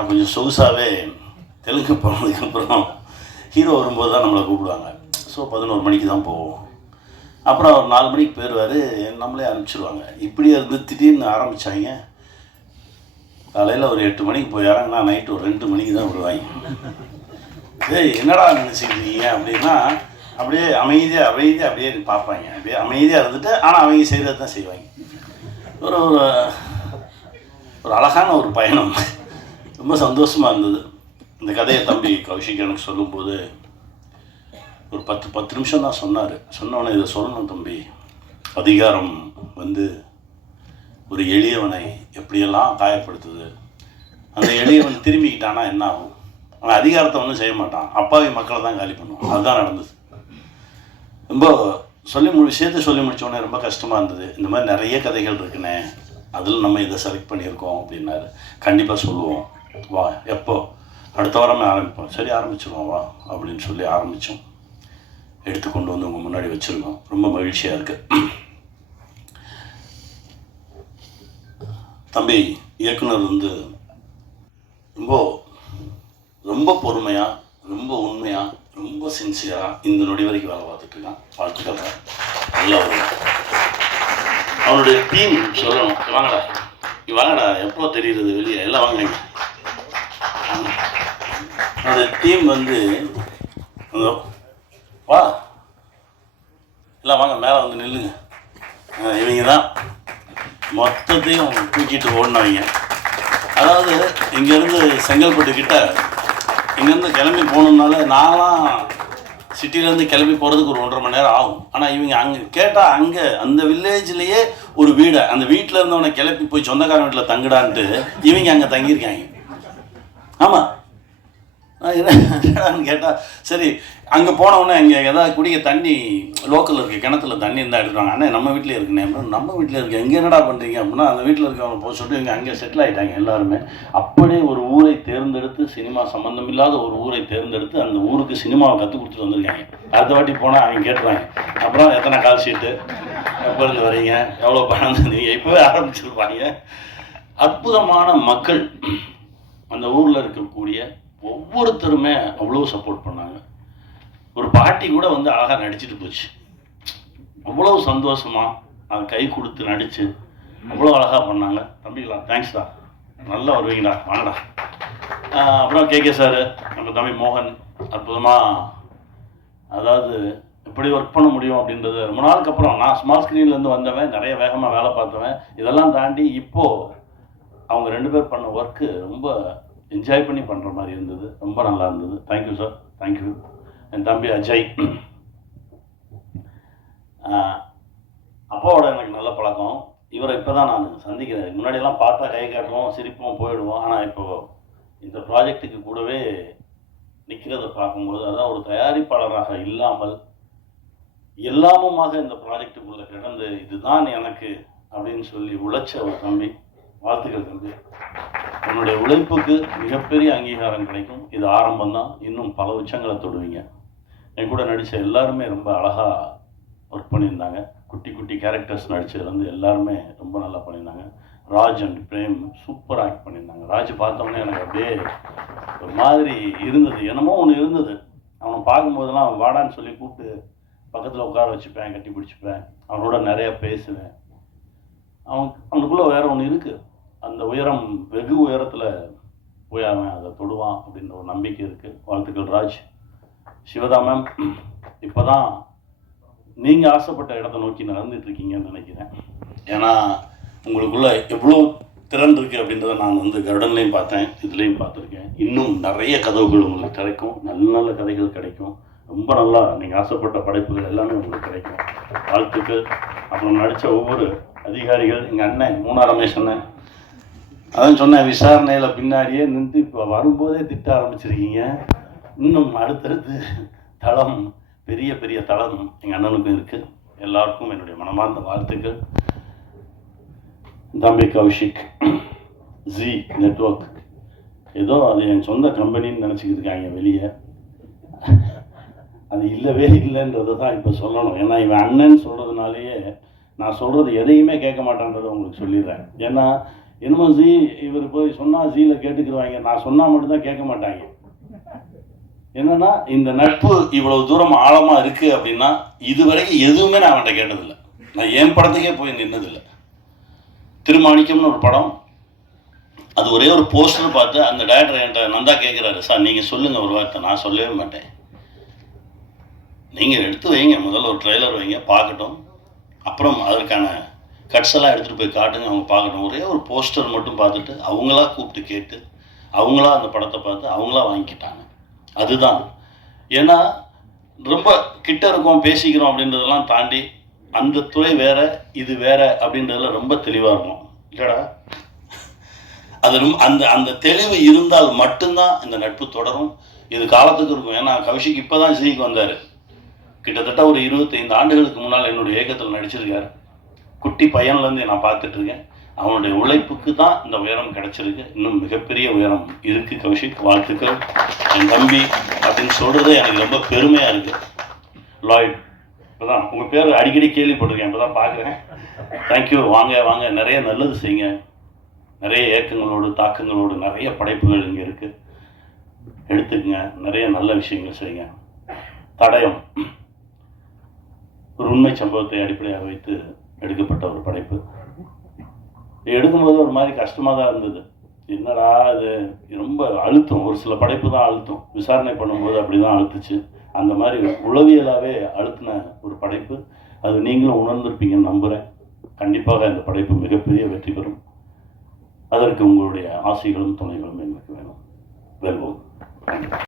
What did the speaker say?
நான் கொஞ்சம் சொகுசாகவே தெலுங்கு போனதுக்கப்புறம் ஹீரோ வரும்போது தான் நம்மளை கூப்பிடுவாங்க. ஸோ 11 மணிக்கு தான் போவோம். அப்புறம் ஒரு 4 மணிக்கு போயிடுவார், நம்மளே அனுப்பிச்சிடுவாங்க. இப்படி இருந்து திடீர்னு ஆரம்பித்தாங்க. காலையில் ஒரு 8 மணிக்கு போய் இறங்கினா நைட்டு ஒரு 2 மணிக்கு தான் விடுவாங்க. ஏய் என்னடா நினச்சிக்கிட்டீங்க அப்படின்னா அப்படியே அமைதியாக அப்படியே பார்ப்பாங்க. அப்படியே அமைதியாக இருந்துட்டு ஆனால் அவங்க செய்கிறது தான் செய்வாங்க. ஒரு ஒரு அழகான ஒரு பயணம், ரொம்ப சந்தோஷமாக இருந்தது. இந்த கதையை தம்பி கௌஷிக் எனக்கு சொல்லும்போது ஒரு 10 நிமிஷம் தான் சொன்னார். சொன்னோன்னே இதை சொல்லணும் தம்பி, அதிகாரம் வந்து ஒரு எளியவனை எப்படியெல்லாம் காயப்படுத்துது. அந்த எளியவன் திரும்பிக்கிட்டானா என்ன ஆகும்? அவன் அதிகாரத்தை ஒன்றும் செய்ய மாட்டான், அப்பாவி மக்களை தான் காலி பண்ணுவான். அதுதான் நடந்தது. ரொம்ப விஷயத்தை சொல்லி முடித்தோடனே ரொம்ப கஷ்டமாக இருந்தது. இந்த மாதிரி நிறைய கதைகள் இருக்குண்ணே, அதில் நம்ம இதை செலக்ட் பண்ணியிருக்கோம் அப்படின்னாரு. கண்டிப்பாக சொல்லுவோம், வா எப்போ, அடுத்த வாரமே ஆரம்பிப்போம். சரி ஆரம்பிச்சிடுவோம் வா அப்படின்னு சொல்லி ஆரம்பித்தோம். எடுத்து கொண்டு வந்து உங்கள் முன்னாடி வச்சுருக்கோம். ரொம்ப மகிழ்ச்சியாக இருக்குது. தம்பி இயக்குனர் வந்து ரொம்ப பொறுமையாக, ரொம்ப உண்மையாக, ரொம்ப சின்சியராக இந்த நொடி வரைக்கும் வேலை பார்த்துட்ருக்கான். வாழ்த்துக்கள். நல்லா அவனுடைய டீம் சொல்லணும். வாங்கடா எப்போ தெரியுறது வெளியே, எல்லாம் வாங்க. அவனுடைய டீம் வந்து வா எல்லாம் வாங்க மேலே வந்து நில்லுங்க. இவங்க தான் மொத்தத்தையும் தூக்கிட்டு ஓடினவங்க. அதாவது இங்கேருந்து செங்கல்பட்டுக்கிட்ட இங்கேருந்து கிளம்பி போகணுன்னால நான்லாம் சிட்டிலேருந்து கிளம்பி போகிறதுக்கு ஒரு 1.5 மணி நேரம் ஆகும். ஆனால் இவங்க அங்கே கேட்டால் அங்கே அந்த வில்லேஜ்லேயே ஒரு வீடை, அந்த வீட்டில் இருந்தவனை கிளப்பி போய் சொந்தக்காரன் வீட்டில் தங்குடான்ட்டு இவங்க அங்கே தங்கியிருக்காங்க. ஆமாம், என்னடான்னு கேட்டால் சரி அங்கே போனவுடனே இங்கே ஏதாவது குடிக்க தண்ணி லோக்கலில் இருக்க கிணத்துல தண்ணி இருந்தால் எடுத்துவாங்க. அண்ணே நம்ம வீட்டில் இருக்குண்ணே. நம்ம வீட்டில் இருக்கு, எங்கே என்னடா பண்ணுறீங்க அப்படின்னா அந்த வீட்டில் இருக்கவங்க போய் சொல்லிட்டு இங்கே அங்கே செட்டில் ஆகிட்டாங்க எல்லாருமே. அப்படியே ஒரு ஊரை தேர்ந்தெடுத்து, சினிமா சம்மந்தம் இல்லாத ஒரு ஊரை தேர்ந்தெடுத்து அந்த ஊருக்கு சினிமாவை கற்றுக் கொடுத்துட்டு வந்திருக்காங்க. அடுத்த வாட்டி போனால் அவங்க கேட்டுருவாங்க, அப்புறம் எத்தனை கால் ஷீட்டு, எப்போ இருந்து வரீங்க, எவ்வளோ பணம் தந்தீங்க, இப்போவே ஆரம்பிச்சிருப்பாங்க. அற்புதமான மக்கள். அந்த ஊரில் இருக்கக்கூடிய ஒவ்வொருத்தருமே அவ்வளோ சப்போர்ட் பண்ணாங்க. ஒரு பாட்டி கூட வந்து அழகாக நடிச்சுட்டு போச்சு. அவ்வளோ சந்தோஷமாக அது கை கொடுத்து நடித்து அவ்வளோ அழகாக பண்ணாங்க. தம்பிங்களா தேங்க்ஸ்டா, நல்லா வருவீங்கடா, வாங்கடா. அப்புறம் கே சார், நம்ம தம்பி மோகன் அற்புதமாக, அதாவது எப்படி ஒர்க் பண்ண முடியும் அப்படின்றது ரொம்ப நாளுக்கு அப்புறம். நான் ஸ்மால் ஸ்க்ரீன்லேருந்து வந்தவன், நிறைய வேகமாக வேலை பார்த்தவன். இதெல்லாம் தாண்டி இப்போது அவங்க 2 பேர் பண்ண ஒர்க்கு ரொம்ப என்ஜாய் பண்ணி பண்ணுற மாதிரி இருந்தது. ரொம்ப நல்லா இருந்தது. Thank you sir, thank you. என் தம்பி அஜய், அப்பாவோட எனக்கு நல்ல பழக்கம். இவரை இப்போ தான் நான் சந்திக்கிறேன். முன்னாடியெல்லாம் பார்த்தா கை காட்டுவோம், சிரிப்போம், போயிடுவோம். ஆனால் இப்போது இந்த ப்ராஜெக்டுக்கு கூடவே நிற்கிறத பார்க்கும்போது, அதான் ஒரு தயாரிப்பாளராக இல்லாமல் எல்லாமுமாக இந்த ப்ராஜெக்டுக்குள்ளே கிடந்து இதுதான் எனக்கு அப்படின்னு சொல்லி உழைச்ச ஒரு தம்பி. வாழ்த்துக்கள் தம்பி. உன்னுடைய உழைப்புக்கு மிகப்பெரிய அங்கீகாரம் கிடைக்கும். இது ஆரம்பம் தான், இன்னும் பல உச்சங்களை தொடுவீங்க. என் கூட நடித்த எல்லாருமே ரொம்ப அழகாக ஒர்க் பண்ணியிருந்தாங்க. குட்டி குட்டி கேரக்டர்ஸ் நடித்ததுலேருந்து எல்லாருமே ரொம்ப நல்லா பண்ணியிருந்தாங்க. ராஜ் அண்ட் பிரேம் சூப்பராக ஆக்ட் பண்ணியிருந்தாங்க. ராஜ் பார்த்தோன்னே எனக்கு அப்படியே ஒரு மாதிரி இருந்தது, என்னமோ ஒன்று இருந்தது. அவனை பார்க்கும்போதெல்லாம் வாடான்னு சொல்லி கூப்பிட்டு பக்கத்தில் உட்கார வச்சுப்பேன், கட்டி பிடிச்சிப்பேன், அவனோட நிறையா பேசுவேன். அவனுக்குள்ளே வேற ஒன்று இருக்குது. அந்த உயரம், வெகு உயரத்தில் போய் அவன் அதை தொடுவான் அப்படின்ற ஒரு நம்பிக்கை இருக்குது. வாழ்த்துக்கள் ராஜ். சிவதா மேம், இப்போ தான் நீங்கள் ஆசைப்பட்ட இடத்த நோக்கி நடந்துட்டுருக்கீங்கன்னு நினைக்கிறேன். ஏன்னா உங்களுக்குள்ள எவ்வளோ திறன் இருக்குது அப்படின்றத நான் வந்து கருடன்லேயும் பார்த்தேன், இதுலேயும் பார்த்துருக்கேன். இன்னும் நிறைய கதவுகள் உங்களுக்கு கிடைக்கும், நல்ல நல்ல கதைகள் கிடைக்கும். ரொம்ப நல்லா நீங்கள் ஆசைப்பட்ட படைப்புகள் எல்லாமே உங்களுக்கு கிடைக்கும். வாழ்த்துக்கள். அப்புறம் நடித்த ஒவ்வொரு அதிகாரிகள், எங்கள் அண்ணன் மூணா ரமேஷ் அண்ணன், அதான் சொன்னேன், விசாரணையில் பின்னாடியே நின்று இப்போ வரும்போதே திட்ட ஆரம்பிச்சிருக்கீங்க. இன்னும் அடுத்தடுத்து தளம், பெரிய பெரிய தளம் எங்கள் அண்ணனுக்கும் இருக்குது. எல்லாருக்கும் என்னுடைய மனமார்ந்த வாழ்த்துக்கள். தம்பி கௌஷிக், ஜி நெட்வொர்க், ஏதோ அது என் சொந்த கம்பெனின்னு நினச்சிக்கிட்டு இருக்காங்க வெளியே. அது இல்லவே இல்லைன்றதை தான் இப்போ சொல்லணும். ஏன்னா இவன் அண்ணன் சொல்கிறதுனாலேயே நான் சொல்கிறது எதையுமே கேட்க மாட்டேன்றதை உங்களுக்கு சொல்லிடுறேன். ஏன்னா என்னமோ ஜி இவர் போய் சொன்னால் ஜியில் கேட்டுக்கிடுவாங்க, நான் சொன்னால் மட்டும்தான் கேட்க மாட்டாங்க. என்னன்னா இந்த நட்பு இவ்வளவு தூரம் ஆழமாக இருக்குது அப்படின்னா இதுவரைக்கும் எதுவுமே நான் அவன்கிட்ட கேட்டதில்லை. நான் என் படத்துக்கே போய் நின்னதில்லை. திருமாணிக்கம்னு ஒரு படம், அது ஒரே ஒரு போஸ்டர் பார்த்து அந்த டைரக்டர் என்கிட்ட நந்தா கேட்குறாரு, சார் நீங்கள் சொல்லுங்கள் ஒரு வார்த்தை. நான் சொல்லவே மாட்டேன், நீங்கள் எடுத்து வைங்க, முதல்ல ஒரு ட்ரெய்லர் வைங்க பார்க்கட்டும், அப்புறம் அதற்கான கட்ஸ் எல்லாம் எடுத்துகிட்டு போய் காட்டுங்க, அவங்க பார்க்கட்டும். ஒரே ஒரு போஸ்டர் மட்டும் பார்த்துட்டு அவங்களா கூப்பிட்டு கேட்டு அவங்களா அந்த படத்தை பார்த்து அவங்களா வாங்கிக்கிட்டாங்க. அதுதான். ஏன்னா ரொம்ப கிட்ட இருக்கோம் பேசிக்கிறோம் அப்படின்றதெல்லாம் தாண்டி அந்த துறை வேற இது வேற அப்படின்றதுல ரொம்ப தெளிவாக இருக்கும் இல்லைடா. அது ரொம்ப அந்த அந்த தெளிவு இருந்தால் மட்டும்தான் இந்த நட்பு தொடரும், இது காலத்துக்கு இருக்கும். ஏன்னா கௌஷிக் இப்போ தான் ஜிக்கு வந்தார், கிட்டத்தட்ட ஒரு 25 ஆண்டுகளுக்கு முன்னால் என்னுடைய இயக்கத்தில் நடிச்சிருக்காரு. குட்டி பையன்லேருந்து நான் பார்த்துட்ருக்கேன். அவனுடைய உழைப்புக்கு தான் இந்த உயரம் கிடச்சிருக்கு. இன்னும் மிகப்பெரிய உயரம் இருக்குது கௌஷிக், வாழ்த்துக்கள் என் தம்பி அப்படின்னு சொல்கிறது எனக்கு ரொம்ப பெருமையாக இருக்குது. லாய்ட், இப்போ தான் உங்கள் பேர் அடிக்கடி கேள்விப்பட்டிருக்கேன், இப்போ தான் பார்க்குறேன். தேங்க்யூ, வாங்க வாங்க, நிறைய நல்லது செய்யுங்க, நிறைய இயக்கங்களோடு தாக்கங்களோடு நிறைய படைப்புகள் இங்கே இருக்குது, எடுத்துக்கங்க, நிறைய நல்ல விஷயங்கள் செய்யுங்க. தடயம் ஒரு உண்மை சம்பவத்தை அடிப்படையாக வைத்து எடுக்கப்பட்ட ஒரு படைப்பு. எடுக்கும்போது ஒரு மாதிரி கஷ்டமாக தான் இருந்தது. என்னடா அது ரொம்ப அழுத்தம், ஒரு சில படைப்பு தான் அழுத்தம், விசாரணை பண்ணும்போது அப்படி தான் அழுத்துச்சு. அந்த மாதிரி உளவியலாகவே அழுத்தின ஒரு படைப்பு. அது நீங்களும் உணர்ந்திருப்பீங்கன்னு நம்புகிறேன். கண்டிப்பாக இந்த படைப்பு மிகப்பெரிய வெற்றி பெறும். அதற்கு உங்களுடைய ஆசைகளும் துணைகளும் எங்களுக்கு வேணும். வெல்வோம்.